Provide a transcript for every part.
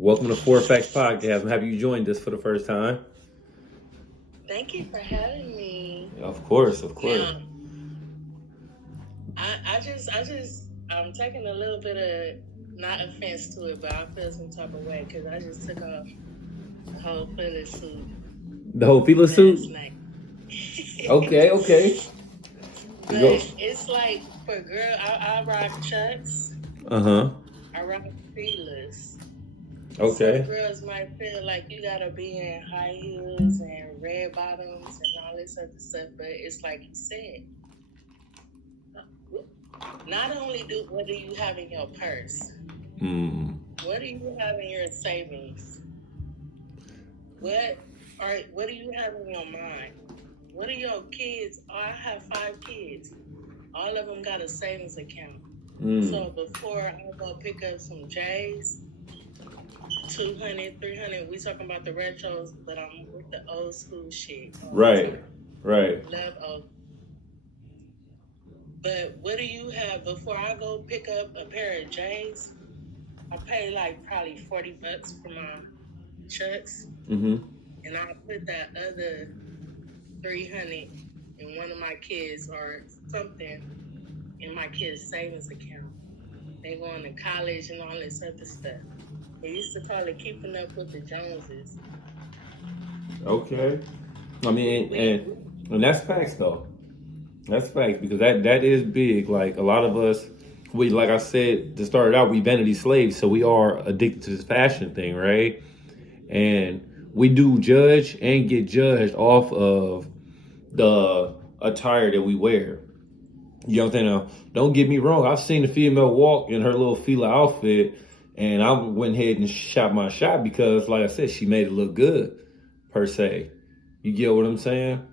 Welcome to Four Facts Podcast. I'm happy you joined us for the first time. Thank you for having me. Of course, of course. Now, I'm taking a little bit of not offense to it, but I feel some type of way because I just took off the whole filler suit The whole Fila last suit? night. Okay. But Go. it's like for girl, I rock chucks. Uh-huh. I rock feelers. Okay. Some girls might feel like you gotta be in high heels and red bottoms and all this other stuff, but it's like you said. Not only what do you have in your purse, what do you have in your savings? What do you have in your mind? What are your kids? Oh, I have 5 kids. All of them got a savings account. So before I go pick up some J's, 200, 300, we talking about the retros, but I'm with the old school shit. Right. Love old. But what do you have before I go pick up a pair of J's? I pay like probably $40 for my chucks, and I put that other 300 in one of my kids or something in my kids' savings account. They going to college and all this other stuff. They used to call it keeping up with the Joneses. Okay. I mean, and that's facts though. That's facts because that is big. Like a lot of us, like I said to start out, we vanity slaves, so we are addicted to this fashion thing, right? And we do judge and get judged off of the attire that we wear. You know what I'm saying? Now, don't get me wrong. I've seen a female walk in her little Fila outfit, and I went ahead and shot my shot because, like I said, she made it look good, per se. You get what I'm saying?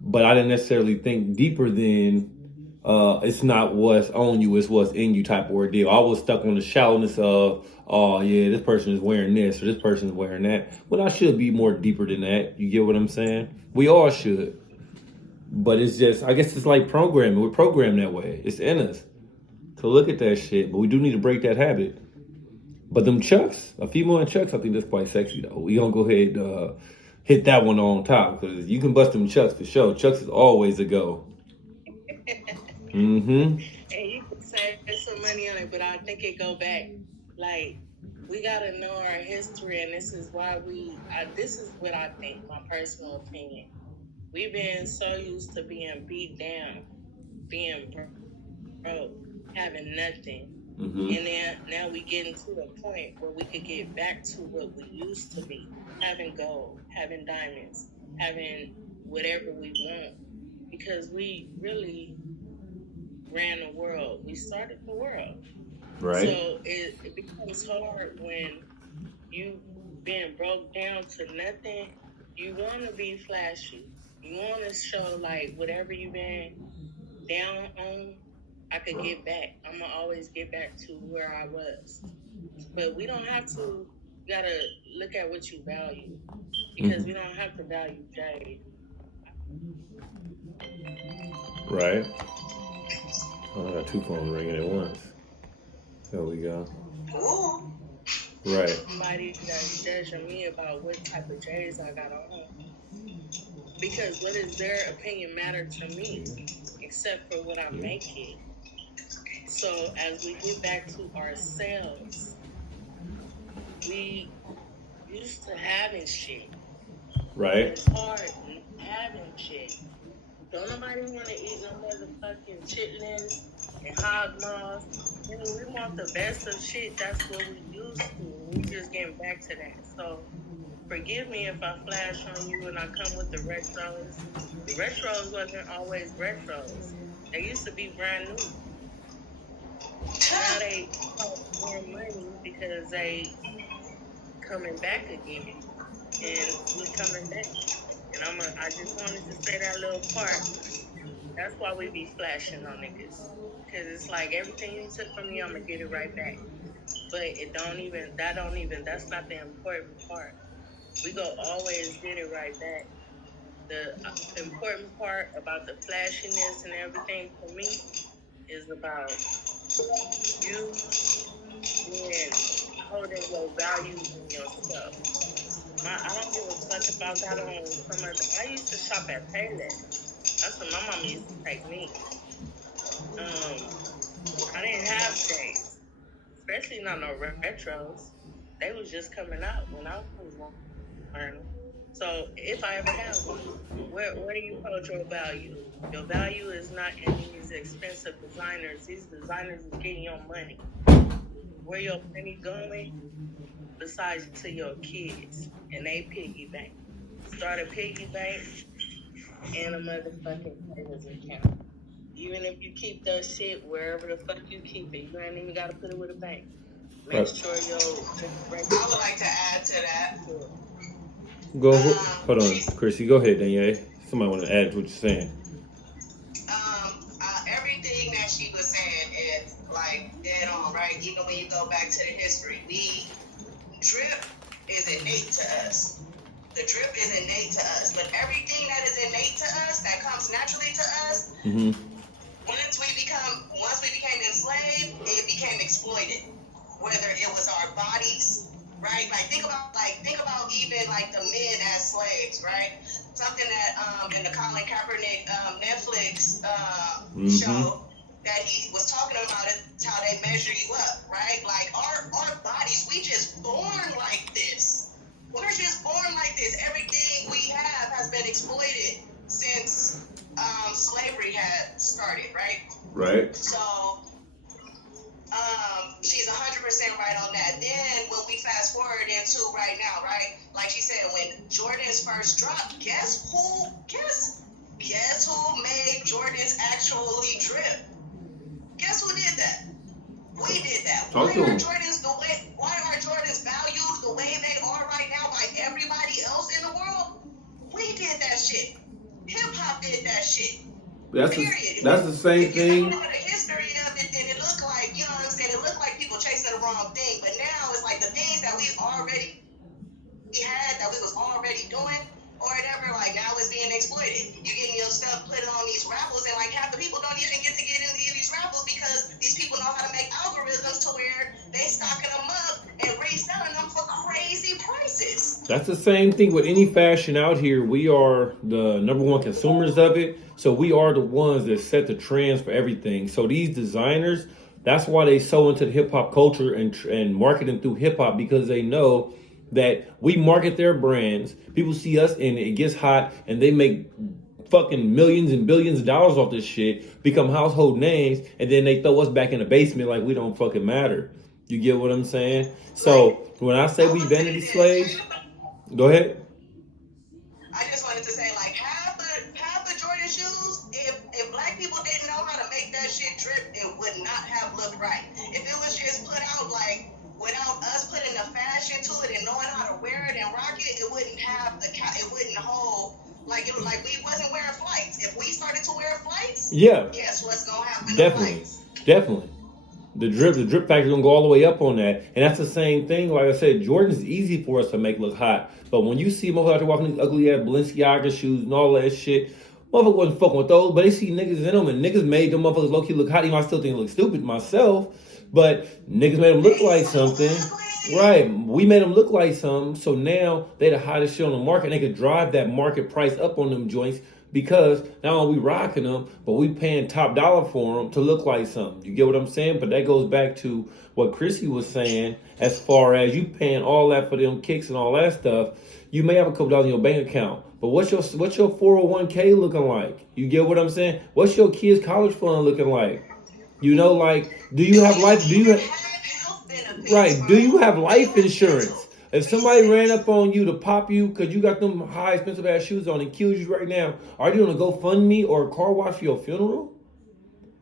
But I didn't necessarily think deeper than it's not what's on you, it's what's in you type of ordeal. I was stuck on the shallowness of, oh yeah, this person is wearing this or this person is wearing that. Well, I should be more deeper than that. You get what I'm saying? We all should. But it's just, I guess it's like programming. We're programmed that way. It's in us to look at that shit. But we do need to break that habit. But them chucks, a female in chucks, I think that's quite sexy though. We gonna go ahead hit that one on top because you can bust them chucks for sure. Chucks is always a go. And you can save some money on it, but I think it go back. Like, we gotta know our history, and this is why this is what I think, my personal opinion. We've been so used to being beat down, being broke, having nothing. And then now we getting to the point where we could get back to what we used to be, having gold, having diamonds, having whatever we want, because we really ran the world. We started the world. Right. So it becomes hard when you been broke down to nothing. You want to be flashy. You want to show like whatever you've been down on, I could get back. I'm going to always get back to where I was. But we don't have to, you got to look at what you value. Because we don't have to value jade. Right. Oh, I got 2 phones ringing at once. There we go. Right. Somebody that's judging me about what type of J's I got on. Because what does their opinion matter to me? Except for what I'm making. So as we get back to ourselves, we used to having shit. Right. It's hard having shit. Don't nobody want to eat no motherfucking chitlins and hog maws. You know, we want the best of shit. That's what we used to. We just getting back to that. So forgive me if I flash on you and I come with the retros. The retros wasn't always retros. They used to be brand new. Now they cost more money because they coming back again. And we coming back. And I just wanted to say that little part. That's why we be flashing on niggas. Because it's like everything you took from me, I'm going to get it right back. But that's not the important part. We go always get it right back. The important part about the flashiness and everything for me is about you being holding your values in yourself. I don't give a fuck if I got on some other. I used to shop at Payless. That's what my mama used to take me. I didn't have shades, especially not no retros. They was just coming out when I was learning. So if I ever have one, where do you hold your value? Your value is not in these expensive designers. These designers is getting your money. Where your money going? Besides to your kids and they piggy bank. Start a piggy bank and a motherfucking savings account. Even if you keep that shit wherever the fuck you keep it, you ain't even gotta put it with a bank. Make sure your I would like to add to that. Go. Hold on, Chrissy. Go ahead, Danielle. Somebody want to add to what you're saying. Everything that she was saying is like dead on, right? Even when you go back to the history, drip is innate to us. The drip is innate to us, but everything that is innate to us, that comes naturally to us, once we became enslaved, it became exploited. Whether it was our bodies, right? Like think about even like the men as slaves, right? Something that in the Colin Kaepernick Netflix show that he was talking about it, how they measure you up, right? Like our bodies, we just born like this. We're just born like this. Everything we have has been exploited since slavery had started, right? Right. So she's 100% right on that. Then when we fast forward into right now, right? Like she said, when Jordans first dropped, guess who made Jordans actually drip? Guess who did that? We did that. Why are Jordans valued the way they are right now by everybody else in the world? We did that shit. Hip hop did that shit. That's the same thing. If you don't know the history of it, then it looked like, you know what I'm saying? It looked like people chasing the wrong thing. But now it's like the things that we already had, that we was already doing, or whatever, like now it's being exploited. You're getting your stuff put on these raffles, and like half the people don't even get into these raffles because these people know how to make algorithms to where they stocking them up and reselling them for crazy prices. That's the same thing with any fashion out here. We are the number one consumers of it. So we are the ones that set the trends for everything. So these designers, that's why they so into the hip hop culture and marketing through hip hop, because they know that we market their brands. People see us and it gets hot and they make fucking millions and billions of dollars off this shit, become household names, and then they throw us back in the basement like we don't fucking matter. You get what I'm saying? So when I say we vanity slaves, go ahead. I just wanted to say, like, half the Jordan shoes, if black people didn't know how to make that shit drip, it would not have looked right. If it was just put out, like, without us putting the fashion to it and knowing how to wear it and rock it, it wouldn't have it wouldn't hold, like, it was like we wasn't wearing flights. If we started to wear flights, guess what's gonna happen? Definitely. The drip factor gonna go all the way up on that, and that's the same thing. Like I said, Jordan's easy for us to make look hot, but when you see motherfuckers out there walking these ugly ass Balenciaga shoes and all that shit, motherfuckers wasn't fucking with those, but they see niggas in them, and niggas made them motherfuckers low key look hot. Even I still think they look stupid myself, but niggas made them look like something. Right, we made them look like something, so now they the hottest shit on the market, and they could drive that market price up on them joints, because not only we rocking them, but we paying top dollar for them to look like something. You get what I'm saying? But that goes back to what Chrissy was saying, as far as you paying all that for them kicks and all that stuff. You may have a couple dollars in your bank account, but what's your 401k looking like? You get what I'm saying? What's your kids' college fund looking like? You know, like, do you have life? Do you have life insurance? If somebody ran up on you to pop you because you got them high expensive ass shoes on and killed you right now, are you gonna go fund me or a car wash for your funeral?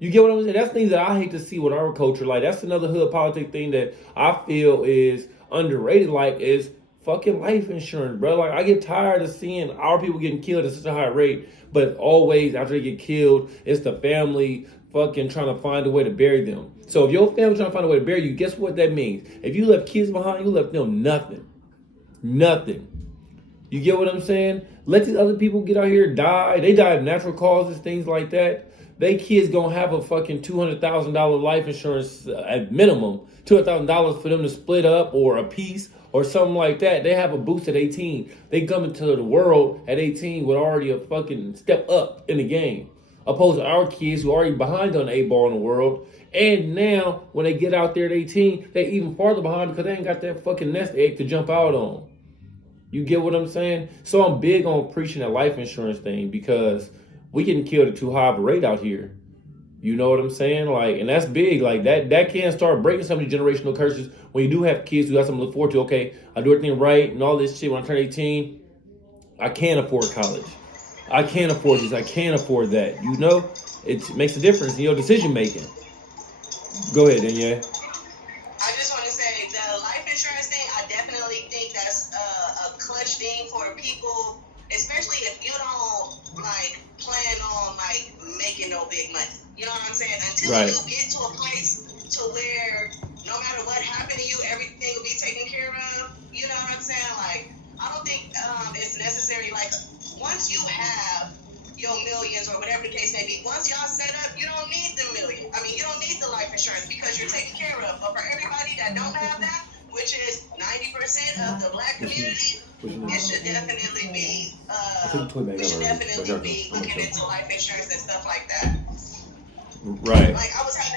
You get what I'm saying? That's things that I hate to see with our culture. Like, that's another hood politic thing that I feel is underrated. Like, is fucking life insurance, bro. Like, I get tired of seeing our people getting killed at such a high rate, but always after they get killed, it's the family fucking trying to find a way to bury them. So if your family's trying to find a way to bury you, guess what that means? If you left kids behind, you left them nothing. Nothing. You get what I'm saying? Let these other people get out here die. They die of natural causes, things like that. they kids gonna have a fucking $200,000 life insurance at minimum, $200,000 for them to split up or a piece or something like that. They have a boost at 18. They come into the world at 18 with already a fucking step up in the game, opposed to our kids who are already behind on the 8 ball in the world. And now when they get out there at 18, they even farther behind because they ain't got that fucking nest egg to jump out on. You get what I'm saying? So I'm big on preaching that life insurance thing because we getting killed at too high of a rate out here. You know what I'm saying? Like, and that's big. Like that can start breaking some of the generational curses when you do have kids who got something to look forward to. Okay, I do everything right and all this shit. When I turn 18, I can't afford college. I can't afford this. I can't afford that. You know, it makes a difference in your decision making. Go ahead, Danielle. I just want to say the life insurance thing. I definitely think that's a clutch thing for people, especially if you don't like plan on like making no big money. You know what I'm saying? Until Right. you get to a place to where no matter what happened to you, everything will be taken care of. You know what I'm saying? Like I don't think it's necessary. Like once you have your millions or whatever the case may be, once y'all set up, you don't need the million. I mean, you don't need the life insurance because you're taken care of. But for everybody that don't have that, which is 90% of the black community, it should definitely be looking into life insurance and stuff like that. Right. Like I was having